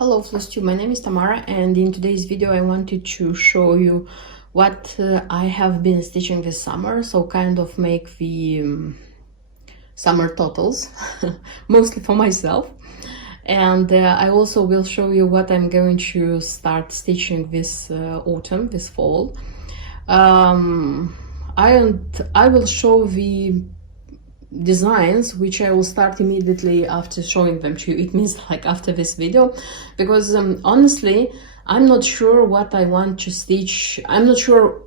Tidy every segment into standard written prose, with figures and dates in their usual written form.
Hello Flostube, my name is Tamara, and in today's video I wanted to show you what I have been stitching this summer, so kind of make the summer totals, mostly for myself. And I also will show you what I'm going to start stitching this autumn, this fall. I will show the designs which I will start immediately after showing them to you. It means like after this video, because honestly I'm not sure what I want to stitch. I'm not sure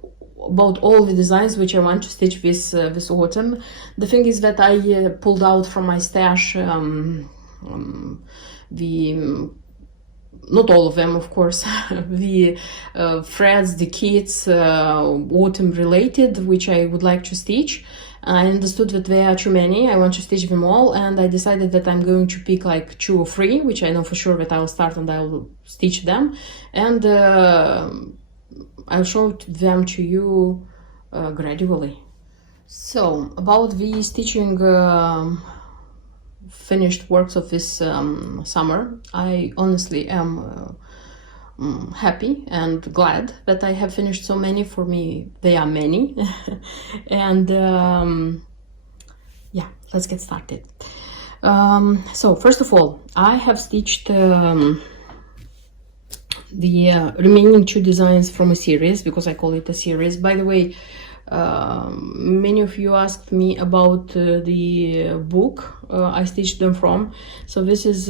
about all the designs which I want to stitch this autumn. The thing is that I pulled out from my stash not all of them, of course, the threads, the kits, autumn related, which I would like to stitch. I understood that there are too many. I want to stitch them all, and I decided that I'm going to pick like 2 or 3, which I know for sure that I will start and I will stitch them, and I'll show them to you gradually. So about the stitching finished works of this summer, I honestly am happy and glad that I have finished so many. For me they are many. And yeah, let's get started. So first of all, I have stitched the remaining 2 designs from a series, because I call it a series. By the way, many of you asked me about the book I stitched them from. So this is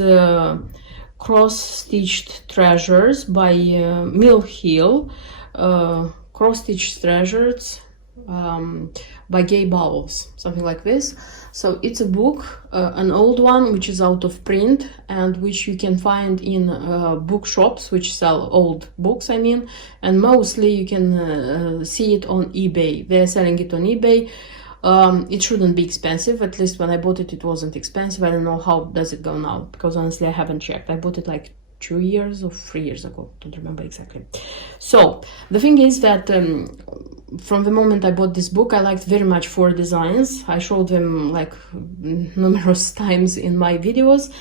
Cross-Stitched Treasures by Mill Hill, Cross-Stitched Treasures by Gay Bowles, something like this. So it's a book, an old one, which is out of print and which you can find in bookshops which sell old books, I mean, and mostly you can see it on eBay. They're selling it on eBay. It shouldn't be expensive. At least when I bought it, it wasn't expensive. I don't know how does it go now, because honestly I haven't checked. I bought it like 2 years or 3 years ago, don't remember exactly. So the thing is that from the moment I bought this book, I liked very much 4 designs. I showed them like numerous times in my videos.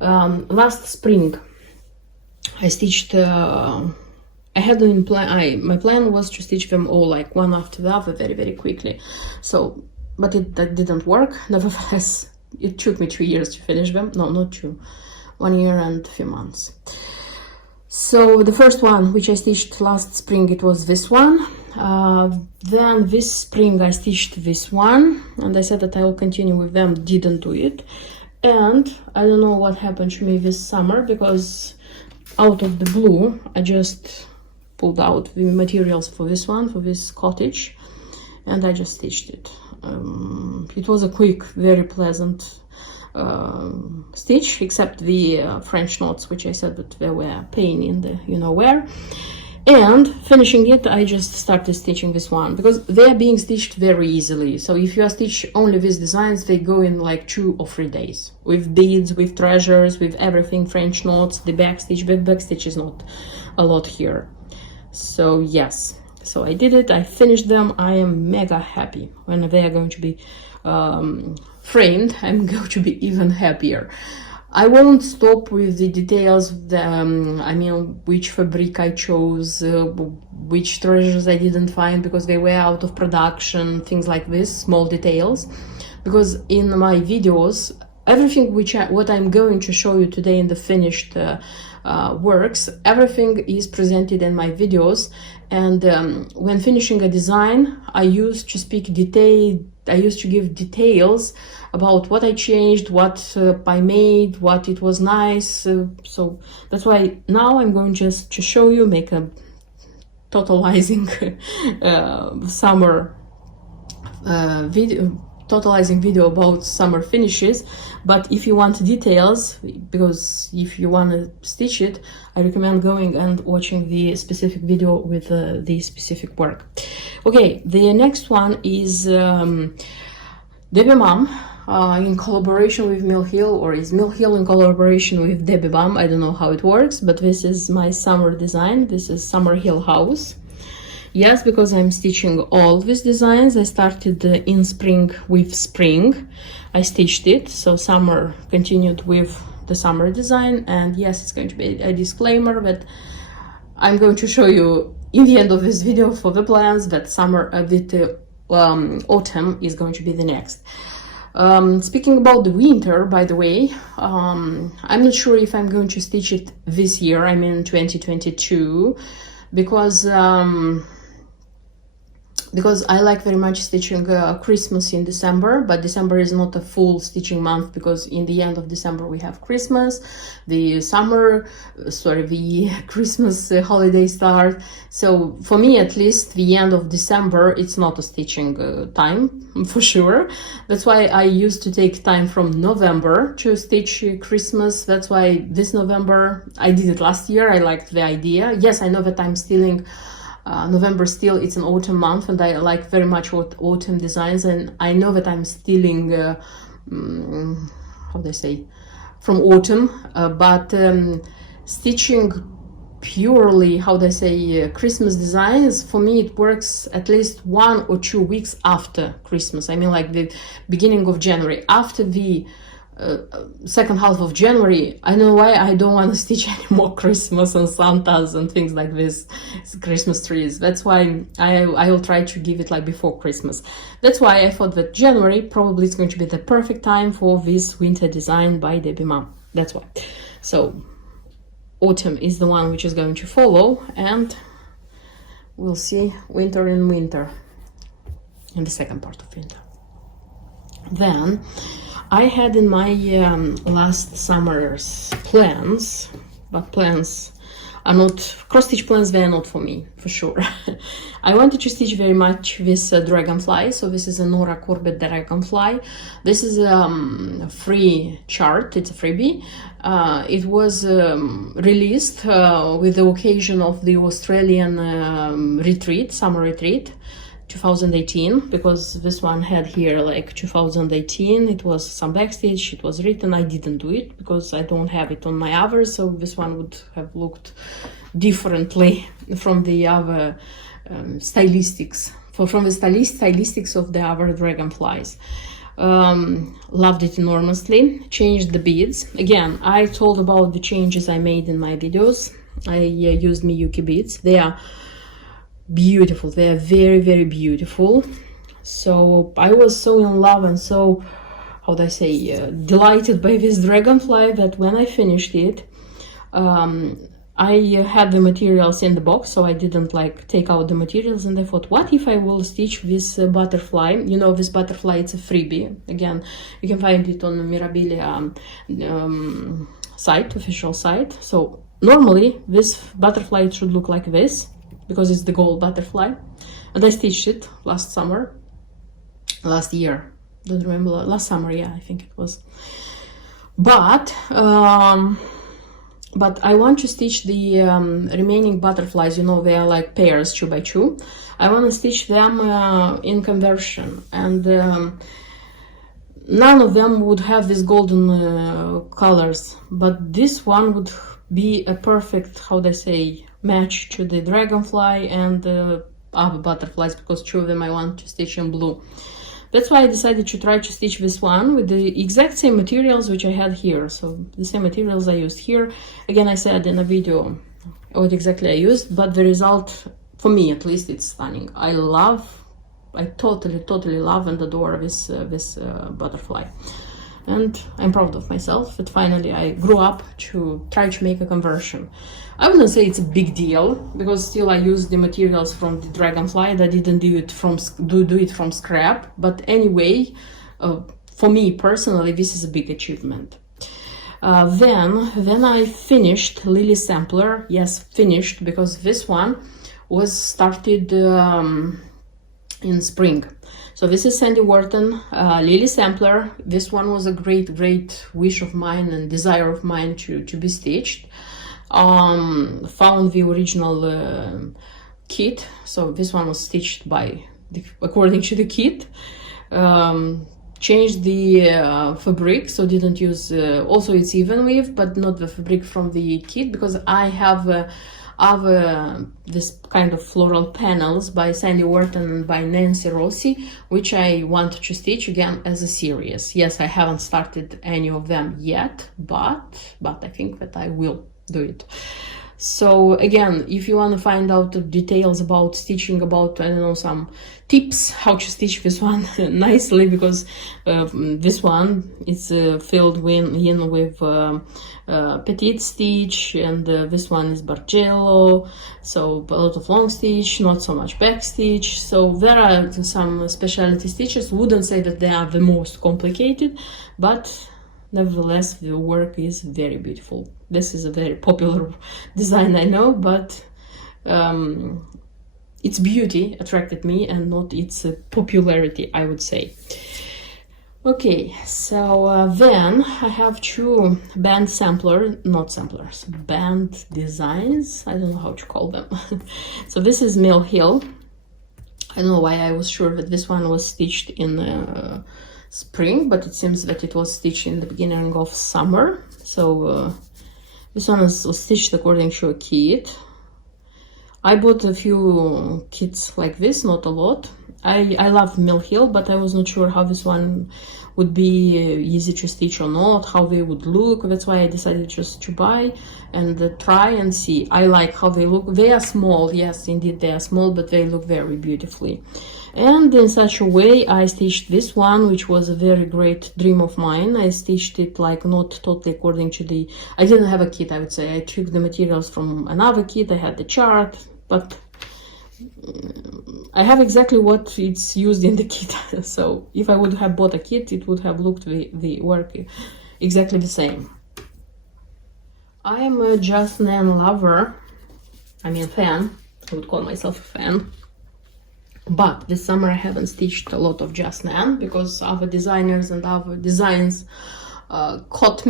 Last spring I stitched I had in plan, my plan was to stitch them all like one after the other very quickly. So, but that didn't work. Nevertheless, it took me 2 years to finish them. No, not 2, 1 year and a few months. So the first one, which I stitched last spring, it was this one. Then this spring I stitched this one, and I said that I will continue with them. Didn't do it, and I don't know what happened to me this summer, because out of the blue I just pulled out the materials for this one, for this cottage, and I just stitched it. It was a quick, very pleasant stitch, except the French knots, which I said that they were a pain in the you-know-where. And finishing it, I just started stitching this one, because they are being stitched very easily. So if you stitch only these designs, they go in like 2 or 3 days, with beads, with treasures, with everything, French knots, the back stitch. The back stitch is not a lot here. So yes, so I did it, I finished them. I am mega happy. When they are going to be framed, I'm going to be even happier. I won't stop with the details, I mean, which fabric I chose, which treasures I didn't find because they were out of production, things like this, small details. Because in my videos, everything what I'm going to show you today in the finished works, everything is presented in my videos. And when finishing a design, I used to give details about what I changed, what I made, what it was nice. So that's why now I'm going just to show you, make a totalizing summer totalizing video about summer finishes. But if you want details, because if you want to stitch it, I recommend going and watching the specific video with the specific work. Okay, the next one is Debbie Mom in collaboration with Mill Hill, or is Mill Hill in collaboration with Debbie Mom. I don't know how it works, but this is my summer design. This is Summer Hill House. Yes, because I'm stitching all these designs. I started in spring with spring. I stitched it, so summer continued with the summer design. And yes, it's going to be a disclaimer that I'm going to show you in the end of this video for the plans that summer autumn is going to be the next. Speaking about the winter, by the way, I'm not sure if I'm going to stitch it this year, I mean 2022, because I like very much stitching Christmas in December, but December is not a full stitching month because in the end of December we have Christmas, the Christmas holiday start. So for me, at least, the end of December, it's not a stitching time for sure. That's why I used to take time from November to stitch Christmas. That's why this November, I did it last year. I liked the idea. Yes, I know that I'm stealing November still, it's an autumn month, and I like very much autumn designs, and I know that I'm stealing how they say, from autumn, but stitching purely, how they say, Christmas designs, for me it works at least 1 or 2 weeks after Christmas. I mean, like the beginning of January, after the second half of January. I know why I don't want to stitch any more Christmas and Santas and things like this, Christmas trees. That's why I will try to give it like before Christmas. That's why I thought that January probably is going to be the perfect time for this winter design by Debbie Mom. That's why. So autumn is the one which is going to follow, and we'll see winter in the second part of winter. Then I had in my last summer's plans, but plans are not, cross-stitch plans, they are not for me, for sure. I wanted to stitch very much this Dragonfly, so this is a Nora Corbett Dragonfly. This is a free chart, it's a freebie. It was released with the occasion of the Australian retreat, summer retreat, 2018, because this one had here like 2018. It was some backstitch, it was written. I didn't do it because I don't have it on my others, so this one would have looked differently from the other stylistics, from the stylistics of the other Dragonflies. Loved it enormously. Changed the beads. Again, I told about the changes I made in my videos. I used Miyuki beads. They are beautiful, they are very, very beautiful. So I was so in love and so, how do I say, delighted by this Dragonfly that when I finished it, I had the materials in the box, so I didn't like take out the materials, and I thought, what if I will stitch this butterfly? You know, this butterfly, it's a freebie. Again, you can find it on the Mirabilia site, official site. So normally this butterfly, it should look like this, because it's the gold butterfly, and I stitched it last year, don't remember, last summer, yeah, I think it was. But I want to stitch the remaining butterflies. You know, they are like pairs, 2 by 2. I want to stitch them in conversion, and none of them would have these golden colors, but this one would be a perfect, how they say, match to the Dragonfly and the other butterflies, because 2 of them I want to stitch in blue. That's why I decided to try to stitch this one with the exact same materials which I had here. So the same materials I used here. Again, I said in a video what exactly I used, but the result, for me at least, it's stunning. I totally love and adore this butterfly. And I'm proud of myself that finally I grew up to try to make a conversion. I wouldn't say it's a big deal, because still I use the materials from the Dragonfly. I didn't do it from scrap, but anyway, for me personally, this is a big achievement. Then I finished Lilly Sampler. Yes, finished, because this one was started in spring. So this is Sandy Wharton, Lilly Sampler. This one was a great wish of mine and desire of mine to be stitched. Found the original kit, so this one was stitched according to the kit. Changed the fabric, so didn't use, also it's even weave, but not the fabric from the kit, because I have of this kind of floral panels by Sandy Orton and by Nancy Rossi, which I want to stitch again as a series. Yes, I haven't started any of them yet, but I think that I will do it. So again, if you want to find out the details about stitching, about, I don't know, some tips how to stitch this one nicely, because this one is filled in with petite stitch, and this one is Bargello, so a lot of long stitch, not so much back stitch. So there are some specialty stitches. Wouldn't say that they are the most complicated, but nevertheless the work is very beautiful. This is a very popular design, I know, but its beauty attracted me and not its popularity, I would say. Okay, so then I have two band designs, I don't know how to call them. So this is Mill Hill. I don't know why I was sure that this one was stitched in spring, but it seems that it was stitched in the beginning of summer. So this one was stitched according to a kit. I bought a few kits like this, not a lot. I love Mill Hill, but I was not sure how this one would be easy to stitch or not, how they would look. That's why I decided just to buy and try and see. I like how they look. They are small, yes, indeed they are small, but they look very beautifully. And in such a way I stitched this one, which was a very great dream of mine. I stitched it like not totally according to the... I didn't have a kit, I would say. I took the materials from another kit. I had the chart, but I have exactly what it's used in the kit. So if I would have bought a kit, it would have looked the work exactly the same. I am a Just Nan lover. I mean fan. I would call myself a fan. But this summer I haven't stitched a lot of Just Nan because other designers and other designs kept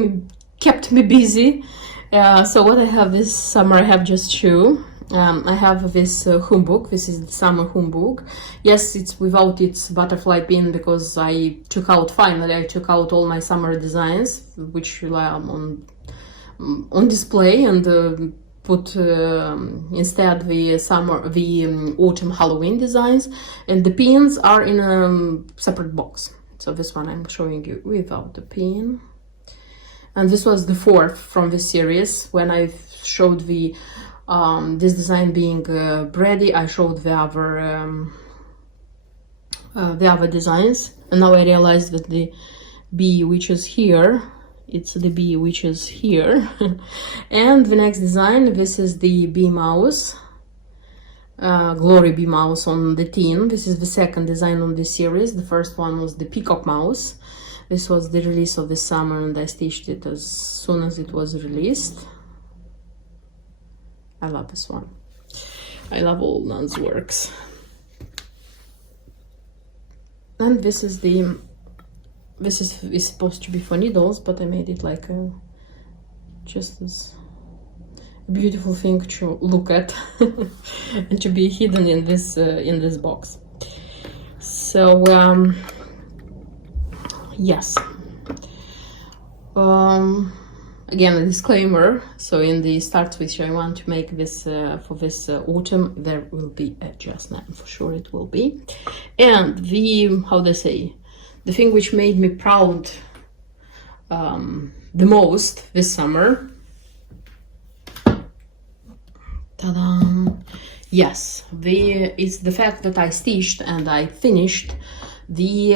me busy. So what I have this summer, I have just two. I have this home book. This is the summer home book. Yes, it's without its butterfly pin because finally I took out all my summer designs, which are on display, and put instead the autumn Halloween designs, and the pins are in a separate box. So this one I'm showing you without the pin, and this was the fourth from this series. When I showed the this design being ready, I showed the other designs, and now I realized that the bee which is here, it's the bee which is here. And the next design, this is the bee mouse, Glory bee mouse on the tin. This is the second design on this series. The first one was the peacock mouse. This was the release of the summer, and I stitched it as soon as it was released. I love this one. I love all Nan's works. And this is supposed to be for needles, but I made it like just as a beautiful thing to look at and to be hidden in this box. So yes. Again, a disclaimer. So in the start which I want to make this for this autumn, there will be a Just Nan, for sure it will be. And the thing which made me proud the most this summer, ta-da! Yes, it's the fact that I stitched and I finished the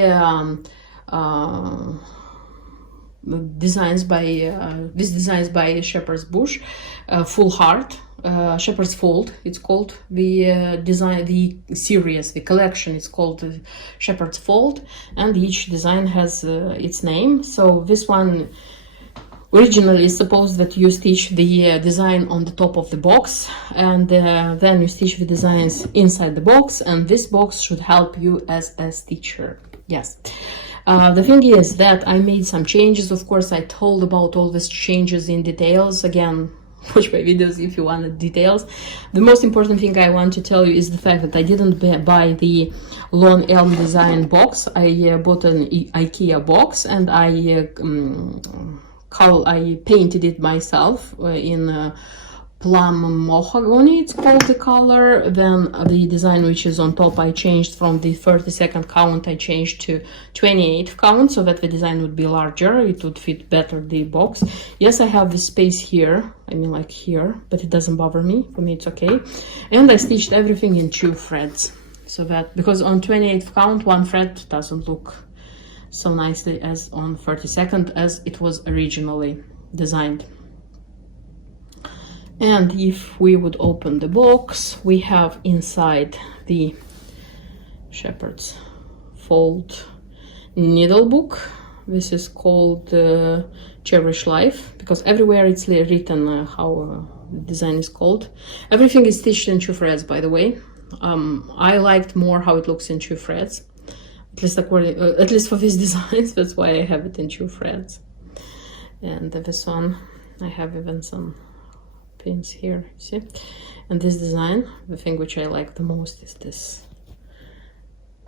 designs by Shepherd's Bush, Full Heart, Shepherd's Fold. It's called the design, the series, the collection. It's called Shepherd's Fold, and each design has its name. So this one originally is supposed that you stitch the design on the top of the box, and then you stitch the designs inside the box, and this box should help you as a stitcher. Yes. The thing is that I made some changes. Of course, I told about all these changes in details. Again, watch my videos if you want the details. The most important thing I want to tell you is the fact that I didn't buy the Lone Elm design box. I bought an IKEA box, and I painted it myself in plum mahogany, it's called the color. Then the design which is on top, I changed from the 32nd count, I changed to 28th count, so that the design would be larger, it would fit better the box. Yes, I have the space here, I mean like here, but it doesn't bother me, for me it's okay. And I stitched everything in 2 threads, so that, because on 28th count, 1 thread doesn't look so nicely as on 32nd as it was originally designed. And if we would open the box, we have inside the Shepherd's Fold needle book. This is called Cherish Life, because everywhere it's written how the design is called. Everything is stitched in 2 threads, by the way. I liked more how it looks in 2 threads, at least for these designs. That's why I have it in 2 threads. And this one, I have even some pins here, see. And this design, the thing which I like the most is this.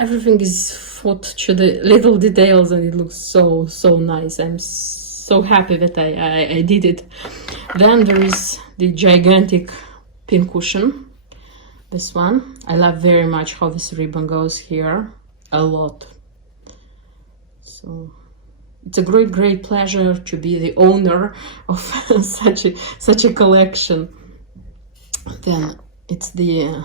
Everything is thought to the little details, and it looks so nice. I'm so happy that I did it. Then there is the gigantic pin cushion. This one, I love very much how this ribbon goes here, a lot. So it's a great pleasure to be the owner of such a collection. Then it's the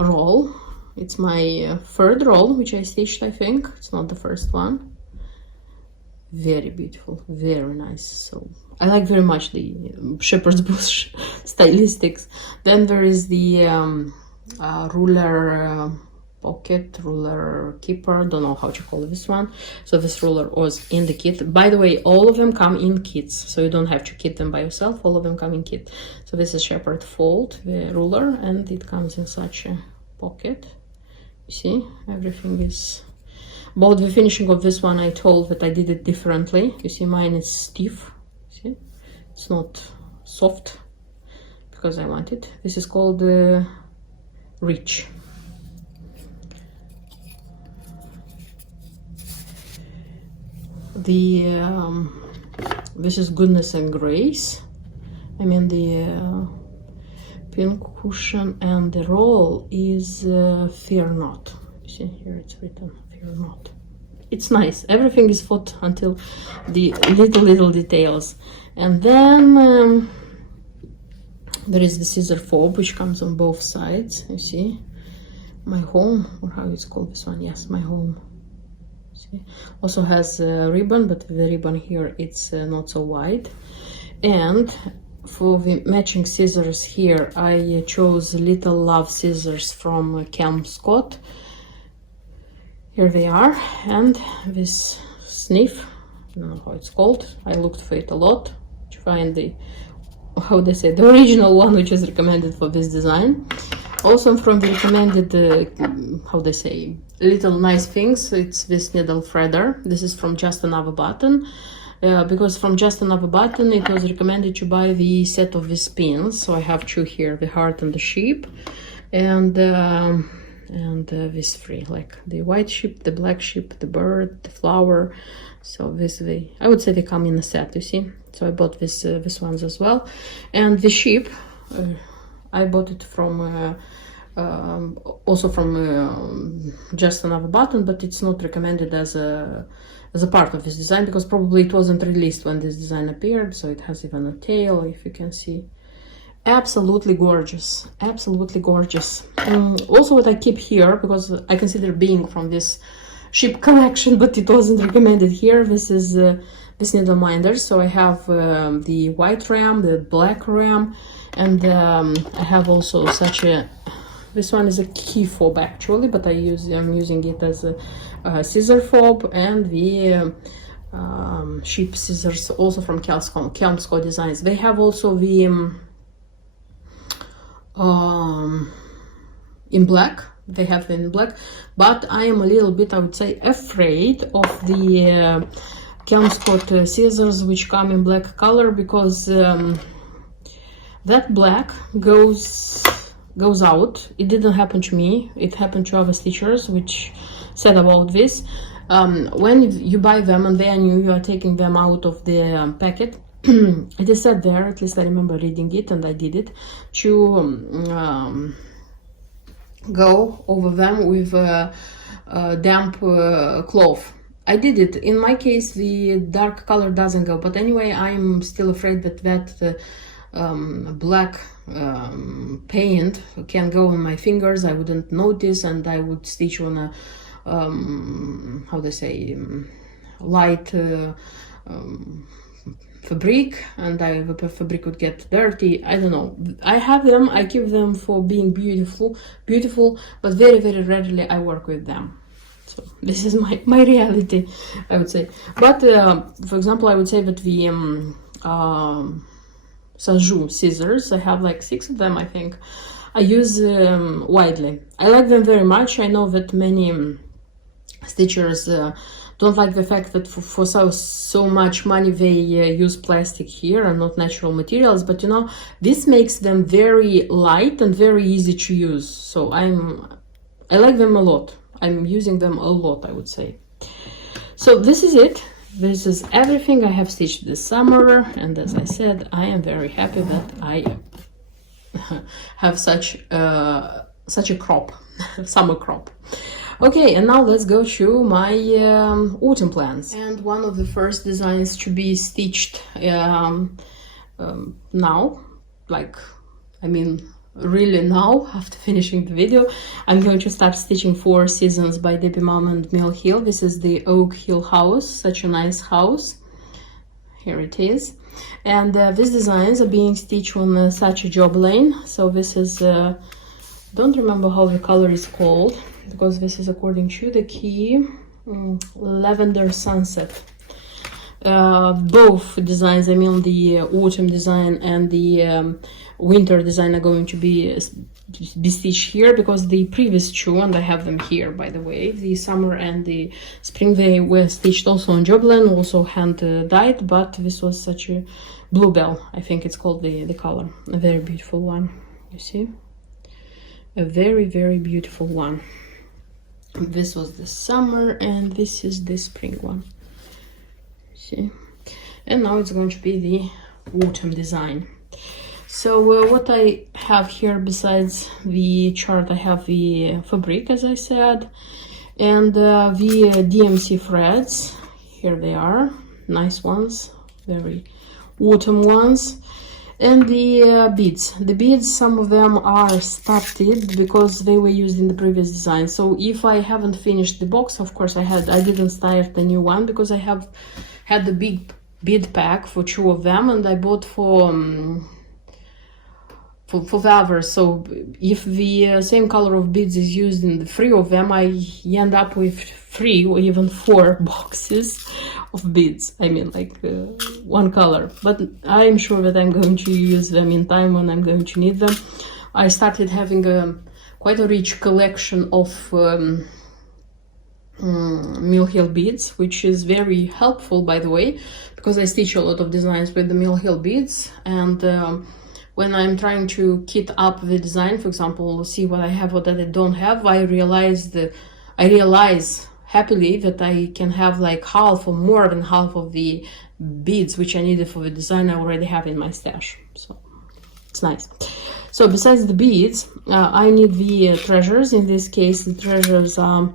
roll. It's my 3rd roll, which I stitched, I think. It's not the first one. Very beautiful, very nice. So I like very much the shepherd's bush stylistics. Then there is the ruler pocket, ruler keeper, don't know how to call this one. So this ruler was in the kit. By the way, all of them come in kits, so you don't have to kit them by yourself. All of them come in kit. So this is Shepherd Fold, the ruler, and it comes in such a pocket. You see, everything is... About the finishing of this one, I told that I did it differently. You see, mine is stiff. See, it's not soft because I want it. This is called Rich. This is Goodness and Grace. I mean the pin cushion, and the roll is Fear Not. You see here it's written Fear Not. It's nice. Everything is thought until the little details. And then there is the scissor fob, which comes on both sides. You see, My Home, or how it's called, this one. Yes, My Home. See? Also has a ribbon, but the ribbon here it's not so wide. And for the matching scissors here, I chose Little Love scissors from Kelmscott. Here they are, and this sniff, I don't know how it's called. I looked for it a lot to find the, how they say, the original one, which is recommended for this design. Also from the recommended, how they say, little nice things, it's this needle threader. This is from Just Another Button. Because from Just Another Button, it was recommended to buy the set of these pins. So I have 2 here, the heart and the sheep, and these 3, like the white sheep, the black sheep, the bird, the flower. So this, I would say they come in a set, you see. So I bought this ones as well. And the sheep, I bought it from also from Just Another Button, but it's not recommended as a part of this design, because probably it wasn't released when this design appeared. So it has even a tail, if you can see. Absolutely gorgeous, absolutely gorgeous. Also what I keep here, because I consider being from this sheep collection, but it wasn't recommended here, this is this needle minder. So I have the white ram, the black ram, and I have also such a, this one is a key fob actually, but I'm using it as a scissor fob, and the sheep scissors also from Kelmscott Designs. They have also the in black, they have them in black, but I am a little bit, I would say, afraid of the Kelmscott scissors which come in black color, because that black goes out. It didn't happen to me, it happened to other stitchers which said about this. When you buy them and they are new, you are taking them out of the packet, it is said there, at least I remember reading it, and I did it, to go over them with a damp cloth. I did it. In my case, the dark color doesn't go, but anyway, I'm still afraid that black paint can go on my fingers. I wouldn't notice, and I would stitch on a how they say, light fabric, and the fabric would get dirty. I don't know. I have them, I keep them for being beautiful, but very, very rarely I work with them. So this is my reality, I would say. But for example, I would say that the Sanju scissors, I have like 6 of them, I think. I use widely. I like them very much. I know that many stitchers don't like the fact that for so much money they use plastic here and not natural materials, but you know, this makes them very light and very easy to use. So I like them a lot. I'm using them a lot, I would say. So this is it. This is everything I have stitched this summer, and as I said, I am very happy that I have such a crop, summer crop. Okay, and now let's go to my autumn plans. And one of the first designs to be stitched now, like, I mean, really now, after finishing the video, I'm going to start stitching 4 Seasons by Debbie Mom and Mill Hill. This is the Oak Hill house, such a nice house. Here it is. And these designs are being stitched on such a job lane. So this is, don't remember how the color is called, because this is according to the key, Lavender Sunset. Both designs, I mean the autumn design and the winter design, are going to be stitched here, because the previous 2, and I have them here by the way, the summer and the spring, they were stitched also on jobline, also hand dyed, but this was such a bluebell, I think it's called the color. A very beautiful one, you see, a very, very beautiful one. This was the summer, and this is the spring one, see. And now it's going to be the autumn design. So what I have here, besides the chart, I have the fabric, as I said, and the DMC threads. Here they are, nice ones, very autumn ones. And the beads. The beads, some of them are started because they were used in the previous design. So if I haven't finished the box, of course I didn't start the new one, because I have had the big bead pack for 2 of them, and I bought for the others. So if the same color of beads is used in the 3 of them, I end up with 3 or even 4 boxes of beads. I mean, like 1 color. But I'm sure that I'm going to use them in time when I'm going to need them. I started having quite a rich collection of Mill Hill beads, which is very helpful, by the way, because I stitch a lot of designs with the Mill Hill beads. And when I'm trying to kit up the design, for example, see what I have, what I don't have, I realize happily that I can have like half or more than half of the beads which I needed for the design I already have in my stash. So it's nice. So besides the beads, I need the treasures. In this case, the treasures are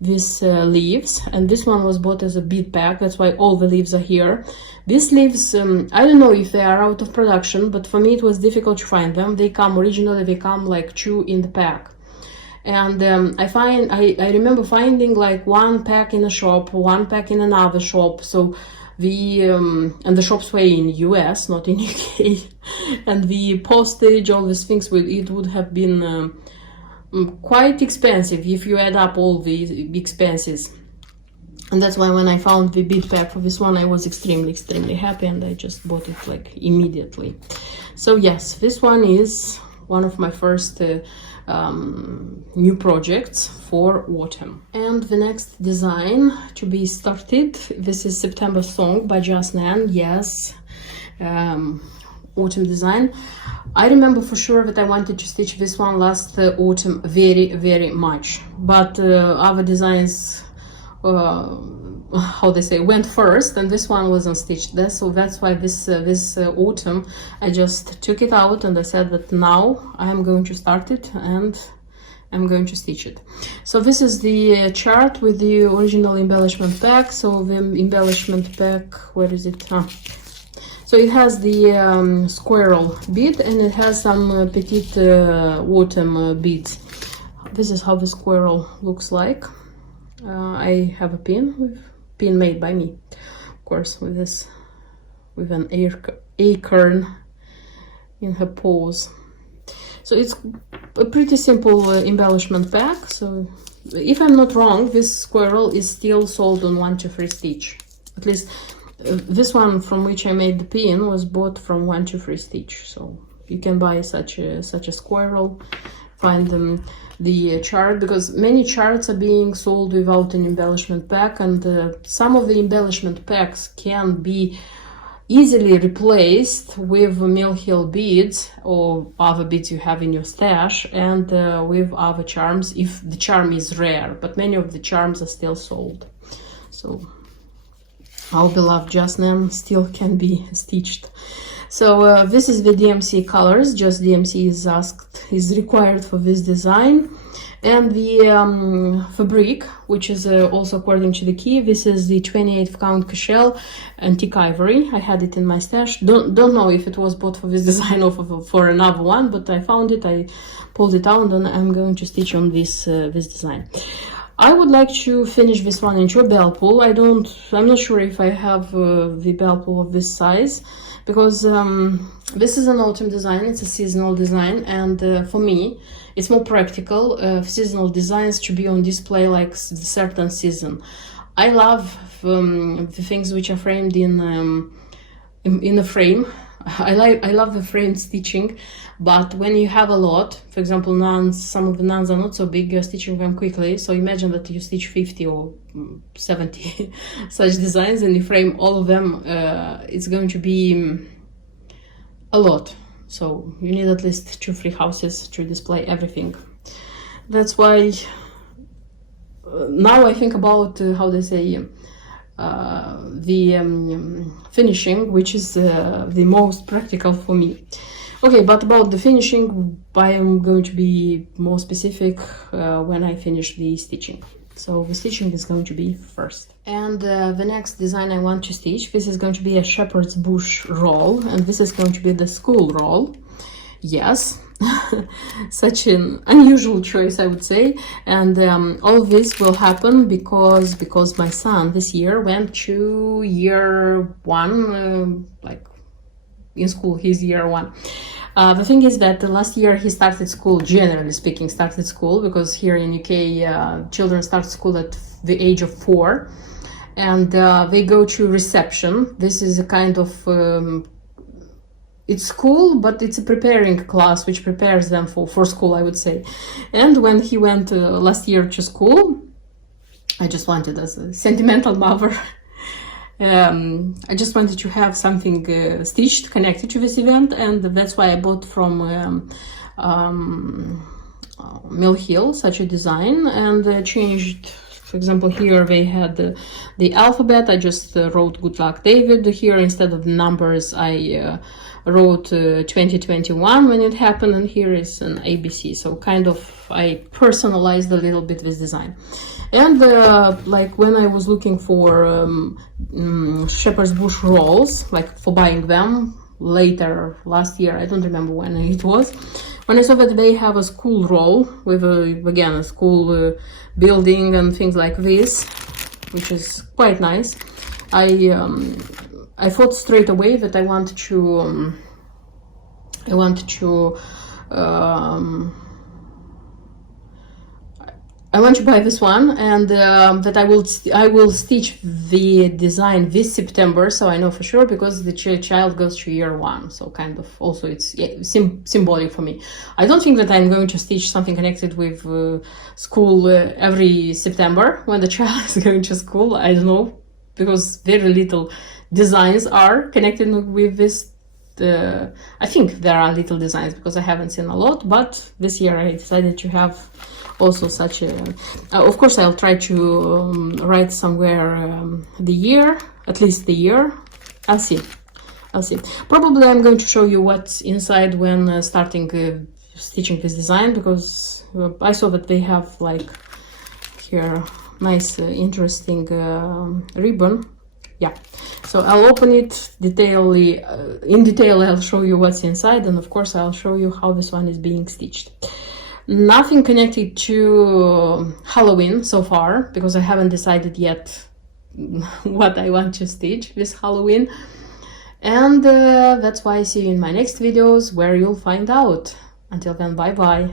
these leaves, and this one was bought as a bead pack. That's why all the leaves are here. These leaves, I don't know if they are out of production, but for me it was difficult to find them. They come like 2 in the pack. And I remember finding like 1 pack in a shop, 1 pack in another shop. So and the shops were in US, not in UK. And the postage, all these things, it would have been quite expensive if you add up all the expenses. And that's why when I found the bead pack for this one, I was extremely happy, and I just bought it like immediately. So yes, this one is one of my first new projects for autumn. And the next design to be started, this is September Song by Just Nan. Yes, autumn design. I remember for sure that I wanted to stitch this one last autumn very much, but other designs how they say, went first, and this one wasn't stitched. So that's why this autumn I just took it out, and I said that now I am going to start it and I'm going to stitch it. So this is the chart with the original embellishment pack. So the embellishment pack, where is it? So it has the squirrel bead, and it has some petite autumn beads. This is how the squirrel looks like. I have a pin made by me, of course, with an acorn in her paws. So it's a pretty simple embellishment pack. So if I'm not wrong, this squirrel is still sold on 1 2 3 Stitch. At least this one from which I made the pin was bought from 1 2 3 Stitch. So you can buy such a squirrel. Find the chart, because many charts are being sold without an embellishment pack, and some of the embellishment packs can be easily replaced with Mill Hill beads or other beads you have in your stash, and with other charms if the charm is rare, but many of the charms are still sold. So our beloved Jasnem still can be stitched. So this is the DMC colors. Just DMC is required for this design. And the fabric, which is also according to the key, this is the 28th count Cashel antique ivory. I had it in my stash. Don't know if it was bought for this design or for another one, but I found it, I pulled it out, and I'm going to stitch on this design. I would like to finish this one into a bell pull. I'm not sure if I have the bell pull of this size, because this is an autumn design, it's a seasonal design, and for me it's more practical seasonal designs to be on display like the certain season. I love the things which are framed in a frame. I love the frame stitching, but when you have a lot, for example, nuns, some of the nuns are not so big, you're stitching them quickly. So imagine that you stitch 50 or 70 such designs and you frame all of them. It's going to be a lot. So you need at least 2 3 houses to display everything. That's why now I think about how they say the finishing, which is the most practical for me. Okay, but about the finishing, I am going to be more specific when I finish the stitching. So the stitching is going to be first. And the next design I want to stitch, this is going to be a shepherd's bush roll, and this is going to be the school roll. Yes, such an unusual choice, I would say. And all of this will happen because my son this year went to year 1, like in school, he's year 1. The thing is that last year he started school, generally speaking, because here in UK children start school at the age of 4, and they go to reception. This is a kind of it's school, but it's a preparing class which prepares them for school, I would say. And when he went last year to school, I just wanted, as a sentimental mother, I just wanted to have something stitched connected to this event, and that's why I bought from Mill Hill such a design, and changed. For example, here they had the alphabet. I just wrote "Good luck, David." Here, instead of the numbers, I wrote 2021 when it happened, and here is an ABC. So kind of I personalized a little bit this design. And like when I was looking for shepherd's bush rolls, like for buying them later last year, I don't remember when it was, when I saw that they have a school roll with again a school building and things like this, which is quite nice, I thought straight away that I want to buy this one, and that I will stitch the design this September, so I know for sure, because the child goes to year 1, so kind of also it's symbolic for me. I don't think that I'm going to stitch something connected with school every September when the child is going to school. I don't know, because very little designs are connected with this I think there are little designs because I haven't seen a lot, but this year I decided to have also such a, of course I'll try to write somewhere the year, at least the year. I'll see. Probably I'm going to show you what's inside when starting stitching this design, because I saw that they have like here nice interesting ribbon. Yeah, so I'll open it in detail. I'll show you what's inside, and of course I'll show you how this one is being stitched. Nothing connected to Halloween so far, because I haven't decided yet what I want to stitch this Halloween. And that's why I see you in my next videos, where you'll find out. Until then, bye bye.